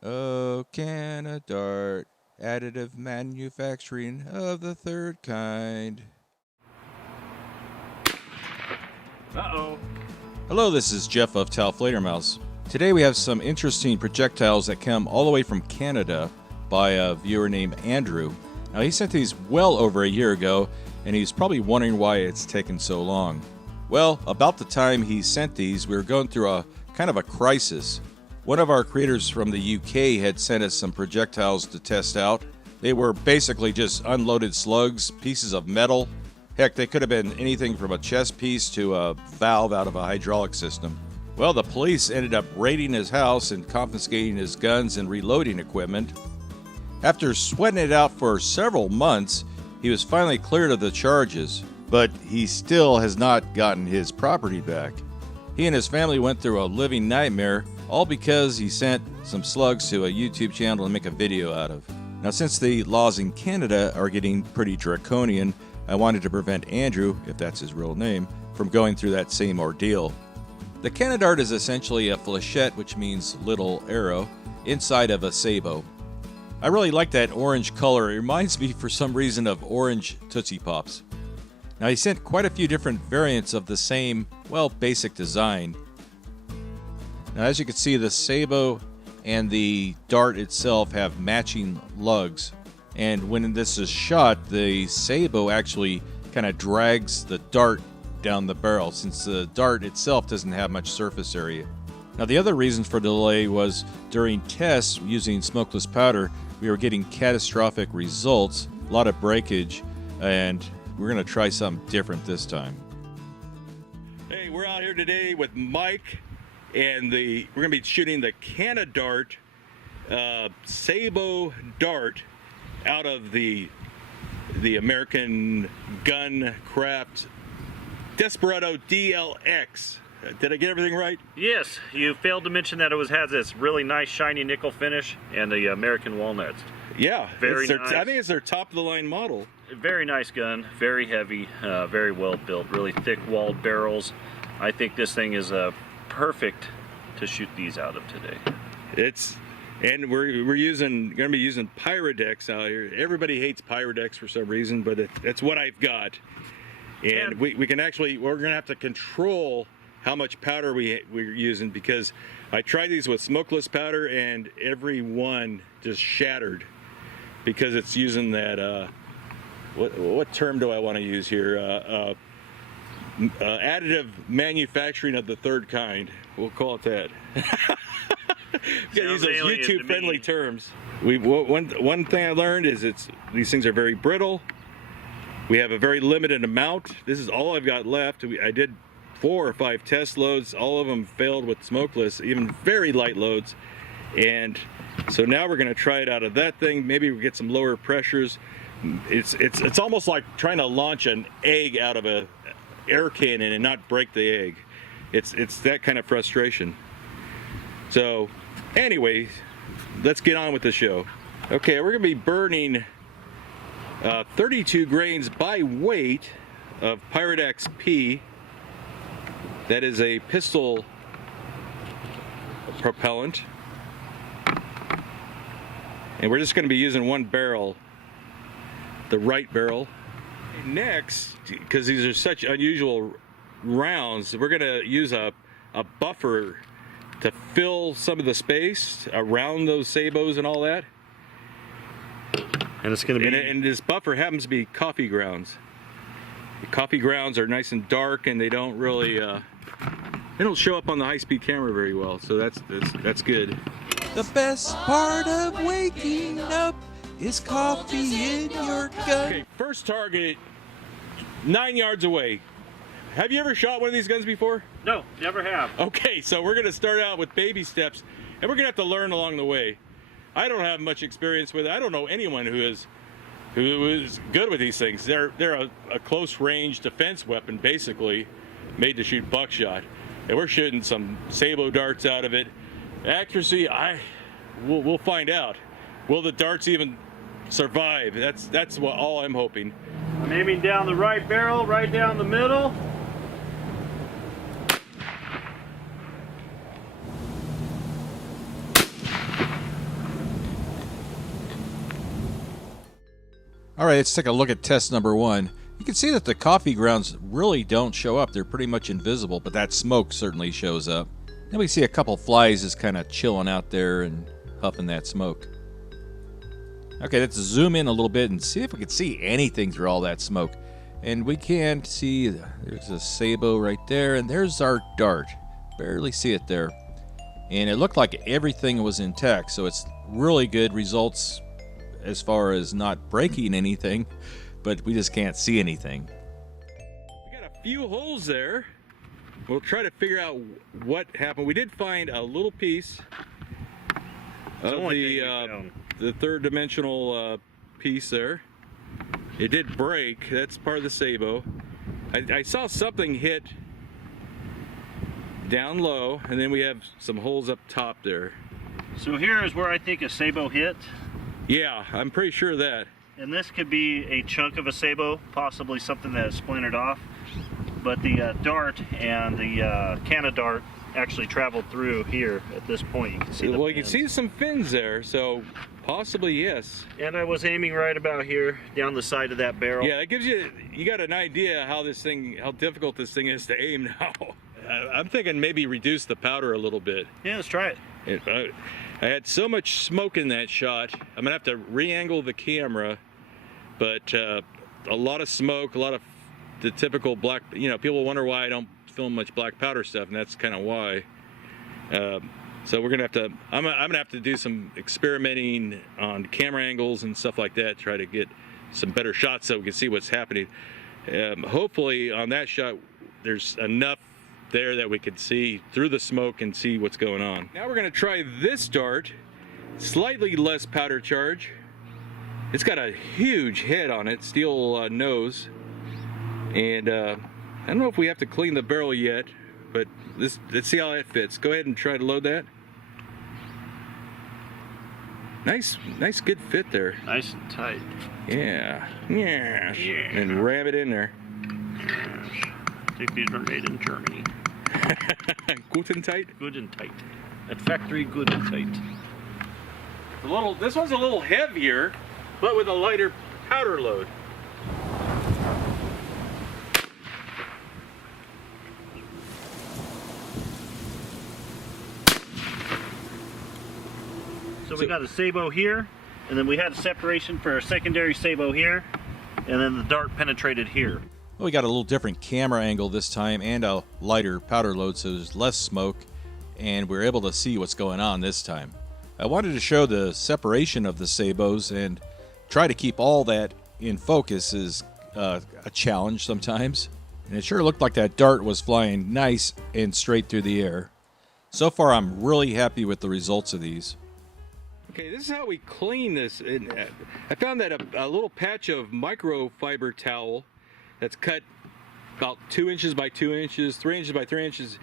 Oh, CanaDart, additive manufacturing of the third kind. Uh-oh. Hello, this is Jeff of Taofledermaus. Today we have some interesting projectiles that come all the way from Canada by a viewer named Andrew. Now, he sent these well over a year ago, and he's probably wondering why it's taken so long. Well, about the time he sent these, we were going through a kind of a crisis. One of our creators from the UK had sent us some projectiles to test out. They were basically just unloaded slugs, pieces of metal. Heck, they could have been anything from a chess piece to a valve out of a hydraulic system. Well, the police ended up raiding his house and confiscating his guns and reloading equipment. After sweating it out for several months, he was finally cleared of the charges, but he still has not gotten his property back. He and his family went through a living nightmare, all because he sent some slugs to a YouTube channel to make a video out of. Now, since the laws in Canada are getting pretty draconian, I wanted to prevent Andrew, if that's his real name, from going through that same ordeal. The CanaDart is essentially a Flechette, which means little arrow, inside of a Sabot. I really like that orange color. It reminds me for some reason of orange Tootsie Pops. Now, he sent quite a few different variants of the same, well, basic design. Now, as you can see, the Sabot and the dart itself have matching lugs. And when this is shot, the Sabot actually kind of drags the dart down the barrel, since the dart itself doesn't have much surface area. Now, the other reason for delay was during tests using smokeless powder, we were getting catastrophic results, a lot of breakage, and we're going to try something different this time. Hey, we're out here today with Mike, and we're going to be shooting the CanaDart Sabot dart out of the American gun craft Desperado DLX. Did I get everything right? Yes, you failed to mention that it has this really nice shiny nickel finish and the American walnuts. Yeah, Very nice. I think it's their top of the line model. Very nice gun, very heavy, very well built, really thick walled barrels. I think this thing is perfect to shoot these out of today. And we're going to be using Pyrodex out here. Everybody hates Pyrodex for some reason, but that's what I've got. And we're going to have to control how much powder we're using, because I tried these with smokeless powder and every one just shattered because it's using that, what term do I want to use here? Additive manufacturing of the third kind. We'll call it that. Gotta use those YouTube-friendly terms. One thing I learned is these things are very brittle. We have a very limited amount. This is all I've got left. I did 4 or 5 test loads. All of them failed with smokeless, even very light loads. And so now we're going to try it out of that thing. Maybe we get some lower pressures. It's almost like trying to launch an egg out of a air cannon and not break the egg. It's that kind of frustration. So anyway, let's get on with the show. Okay, we're gonna be burning 32 grains by weight of Pyrodex P. That is a pistol propellant. And we're just gonna be using one barrel, the right barrel. Next, because these are such unusual rounds, we're gonna use a buffer to fill some of the space around those Sabots and all that. And it's going to be... And this buffer happens to be coffee grounds. The coffee grounds are nice and dark, and they don't really, they don't show up on the high-speed camera very well, so that's good. The best part of waking up is coffee in your gun. Okay, first target, 9 yards away. Have you ever shot one of these guns before? No, never have. Okay, so we're going to start out with baby steps, and we're going to have to learn along the way. I don't have much experience with it. I don't know anyone who is good with these things. They're a close-range defense weapon, basically, made to shoot buckshot. And we're shooting some Sabot darts out of it. Accuracy, we'll find out. Will the darts even survive? That's all I'm hoping. I'm aiming down the right barrel, right down the middle. All right, let's take a look at test number 1. You can see that the coffee grounds really don't show up. They're pretty much invisible, but that smoke certainly shows up. Then we see a couple flies just kind of chilling out there and puffing that smoke. Okay, let's zoom in a little bit and see if we can see anything through all that smoke. And we can see there's a Sabot right there, and there's our dart. Barely see it there. And it looked like everything was intact, so it's really good results as far as not breaking anything, but we just can't see anything. We got a few holes there. We'll try to figure out what happened. We did find a little piece of the third dimensional piece there. It did break. That's part of the Sabot. I saw something hit down low, and then we have some holes up top there. So here is where I think a Sabot hit. Yeah, I'm pretty sure of that. And this could be a chunk of a Sabot, possibly something that splintered off. But the dart and the CanaDart actually traveled through here at this point. You can see well, you can see some fins there, so possibly yes. And I was aiming right about here, down the side of that barrel. Yeah, that gives you got an idea how difficult this thing is to aim now. I'm thinking maybe reduce the powder a little bit. Yeah, let's try it. I had so much smoke in that shot. I'm gonna have to re-angle the camera, but a lot of smoke, a lot of the typical black, people wonder why I don't film much black powder stuff, and that's kind of why. So we're gonna have to, I'm gonna have to do some experimenting on camera angles and stuff like that, try to get some better shots so we can see what's happening. Hopefully on that shot, there's enough there that we could see through the smoke and see what's going on. Now we're gonna try this dart, slightly less powder charge. It's got a huge head on it, steel nose. And I don't know if we have to clean the barrel yet, but let's see how that fits. Go ahead and try to load that. Nice good fit there. Nice and tight. Yeah. And ram it in there. I think these are made in Germany. Good and tight? Good and tight. At factory, good and tight. This one's a little heavier, but with a lighter powder load. So we got a Sabot here, and then we had a separation for a secondary Sabot here, and then the dart penetrated here. Well, we got a little different camera angle this time and a lighter powder load, so there's less smoke, and we're able to see what's going on this time. I wanted to show the separation of the Sabots, and try to keep all that in focus is a challenge sometimes. And it sure looked like that dart was flying nice and straight through the air. So far, I'm really happy with the results of these. Okay, this is how we clean this. I found that a little patch of microfiber towel that's cut about 2 inches by 2 inches, 3 inches by 3 inches,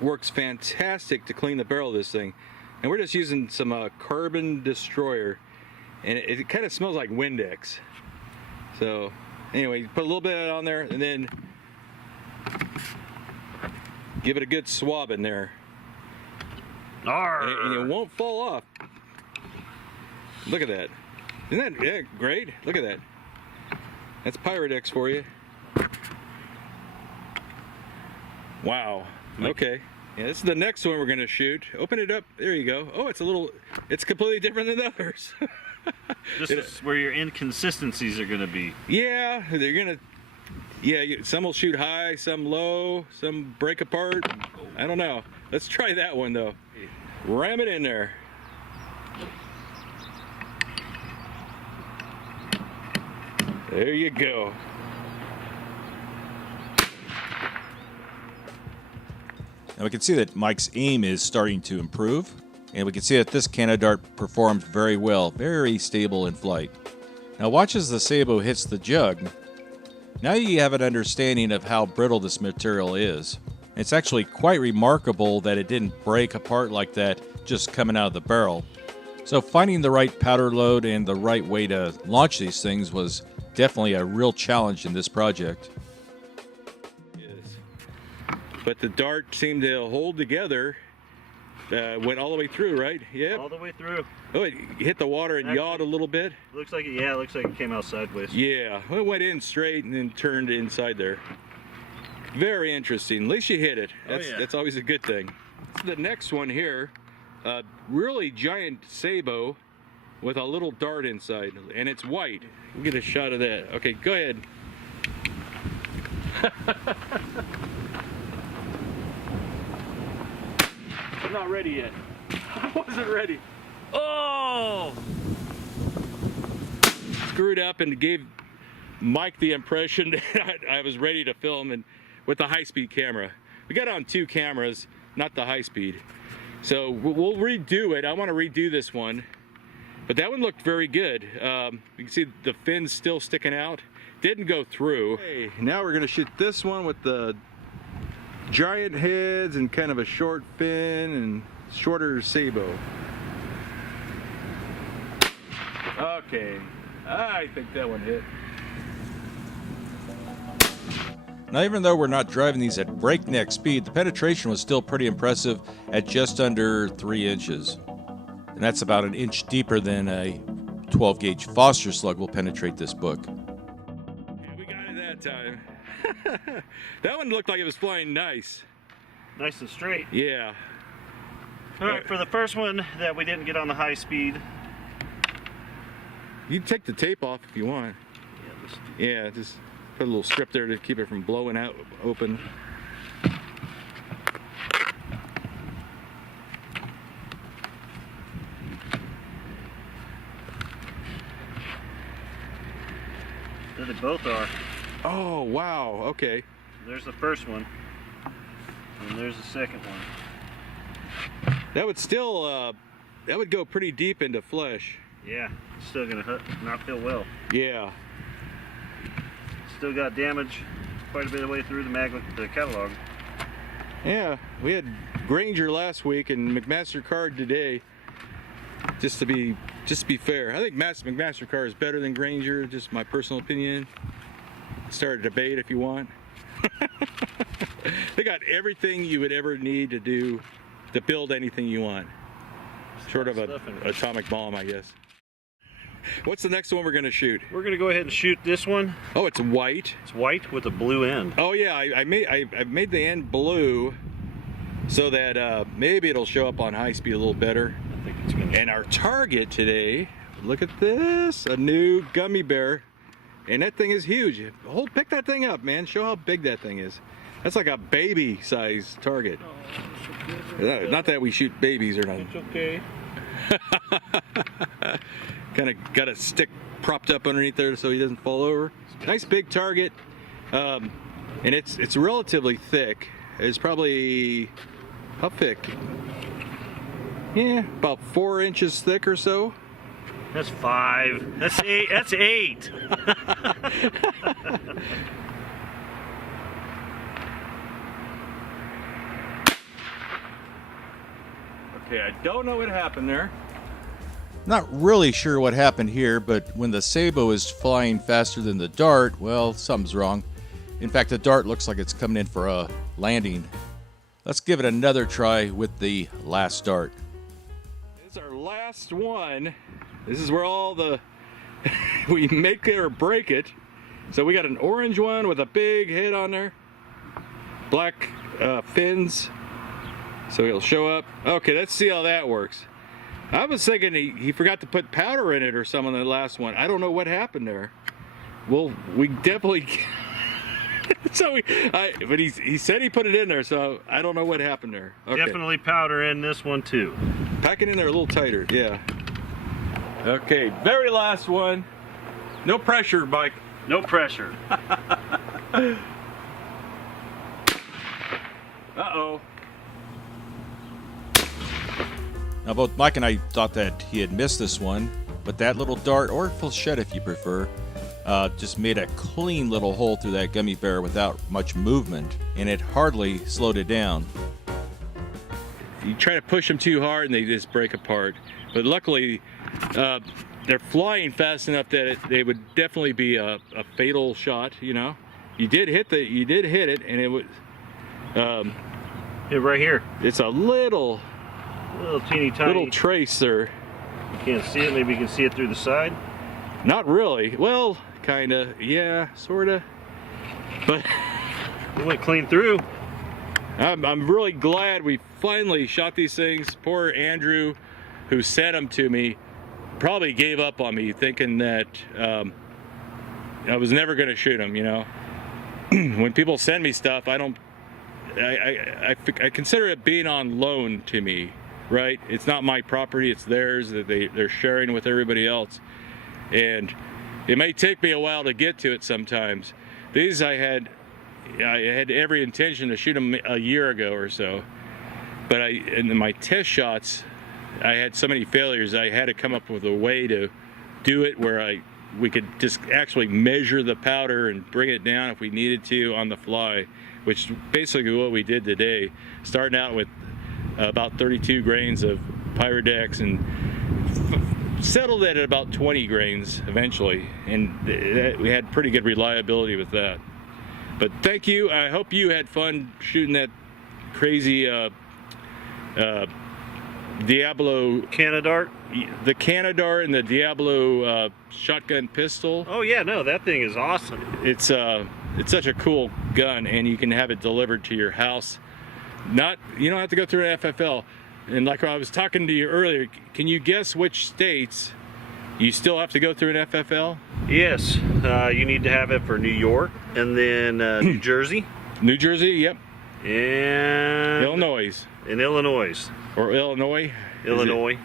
works fantastic to clean the barrel of this thing. And we're just using some carbon destroyer, and it kind of smells like Windex. So anyway, put a little bit on there, and then give it a good swab in there. And it won't fall off. Look at that. Isn't that great? Look at that. That's Pyrodex for you. Wow. Okay. Yeah, this is the next one we're going to shoot. Open it up. There you go. Oh, it's completely different than the others. This is where your inconsistencies are going to be. Yeah, they're going to, some will shoot high, some low, some break apart. I don't know. Let's try that one though. Ram it in there. There you go. Now we can see that Mike's aim is starting to improve, and we can see that this CanaDart performed very well, very stable in flight. Now watch as the Sabot hits the jug. Now you have an understanding of how brittle this material is. It's actually quite remarkable that it didn't break apart like that just coming out of the barrel. So finding the right powder load and the right way to launch these things was definitely a real challenge in this project. Yes. But the dart seemed to hold together went all the way through, right? Yep. All the way through. Oh, it hit the water and Actually, yawed a little bit. Looks like it, yeah, it looks like it came out sideways. Yeah, it went in straight and then turned inside there. Very interesting. At least you hit it. That's always a good thing. So the next one here, a really giant Sabot with a little dart inside, and it's white. We'll get a shot of that. Okay, go ahead. I'm not ready yet. I wasn't ready. Oh! Screwed up and gave Mike the impression that I was ready to film, and with the high-speed camera. We got it on 2 cameras, not the high-speed. So we'll redo it. I want to redo this one. But that one looked very good. You can see the fins still sticking out. Didn't go through. Okay, now we're going to shoot this one with the giant heads and kind of a short fin and shorter Sabot. Okay, I think that one hit. Now, even though we're not driving these at breakneck speed, the penetration was still pretty impressive at just under 3 inches. And that's about an inch deeper than a 12-gauge Foster slug will penetrate this book. Yeah, we got it that time. That one looked like it was flying nice. Nice and straight. Yeah. All right, for the first one that we didn't get on the high speed. You can take the tape off if you want. Yeah, just put a little strip there to keep it from blowing out open. There they both are. Oh, wow, okay. There's the first one, and there's the second one. That would still, that would go pretty deep into flesh. Yeah, it's still gonna not feel well. Yeah. Still got damage quite a bit of the way through the catalog. Yeah, we had Granger last week and McMaster Card today. Just to be fair, I think McMaster Card is better than Granger. Just my personal opinion. Start a debate if you want. They got everything you would ever need to do to build anything you want, short of an atomic bomb, I guess. What's the next one we're going to shoot? We're going to go ahead and shoot this one. Oh, it's white. It's white with a blue end. Oh yeah, I made the end blue so that maybe it'll show up on high speed a little better. I think it's gonna. And our target today, look at this, a new gummy bear, and that thing is huge. Pick that thing up, man. Show how big that thing is. That's like a baby size target. Oh, not that we shoot babies or nothing. It's okay. Kind of got a stick propped up underneath there so he doesn't fall over. Nice big target, and it's relatively thick. It's probably, how thick? Yeah, about 4 inches thick or so. That's 5. That's 8. That's 8. Okay, I don't know what happened there. Not really sure what happened here, but when the Sabot is flying faster than the Dart, well, something's wrong. In fact, the Dart looks like it's coming in for a landing. Let's give it another try with the last Dart. This is our last one. This is where all the we make it or break it. So we got an orange one with a big head on there, black fins, so it'll show up. Okay, let's see how that works. I was thinking he forgot to put powder in it or something on the last one. I don't know what happened there. Well, we definitely but he said he put it in there, so I don't know what happened there. Okay. Definitely powder in this one too. Pack it in there a little tighter, yeah. Okay, very last one. No pressure, Mike. No pressure. Uh-oh. Now, both Mike and I thought that he had missed this one, but that little Dart, or Flechette if you prefer, just made a clean little hole through that gummy bear without much movement, and it hardly slowed it down. You try to push them too hard and they just break apart. But luckily, they're flying fast enough that they would definitely be a fatal shot. You know, you did hit it, and it was. Yeah, right here. It's a little A little teeny tiny. Little tracer. You can't see it. Maybe you can see it through the side. Not really. Well, kinda. Yeah, sorta. But It went clean through. I'm really glad we finally shot these things. Poor Andrew, who sent them to me, probably gave up on me, thinking that I was never going to shoot them. You know, when people send me stuff, I consider it being on loan to me, right? It's not my property; it's theirs that they're sharing with everybody else, and it may take me a while to get to it sometimes. These I had every intention to shoot them a year ago or so, but in my test shots, I had so many failures. I had to come up with a way to do it where we could just actually measure the powder and bring it down if we needed to on the fly, which is basically what we did today. Starting out with about 32 grains of Pyrodex and settled it at about 20 grains eventually, and we had pretty good reliability with that. But thank you. I hope you had fun shooting that crazy Diablo CanaDart. The CanaDart and the Diablo shotgun pistol. Oh yeah, no, that thing is awesome. It's such a cool gun, and you can have it delivered to your house. You don't have to go through an FFL. And like I was talking to you earlier, can you guess which states you still have to go through an FFL? Yes, you need to have it for New York, and then New Jersey. New Jersey, yep. And Illinois. In Illinois. Or Illinois. Illinois.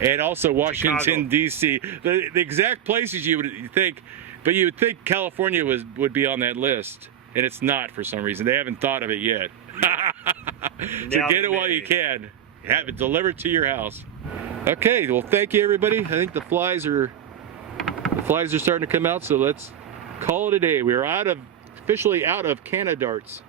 And also Washington, D.C. The exact places you would think, but you would think California would be on that list, and it's not for some reason. They haven't thought of it yet. So get it while you can. Have it delivered to your house. Okay, well, thank you, everybody. I think the flies are starting to come out, so let's call it a day. We're officially out of CanaDarts.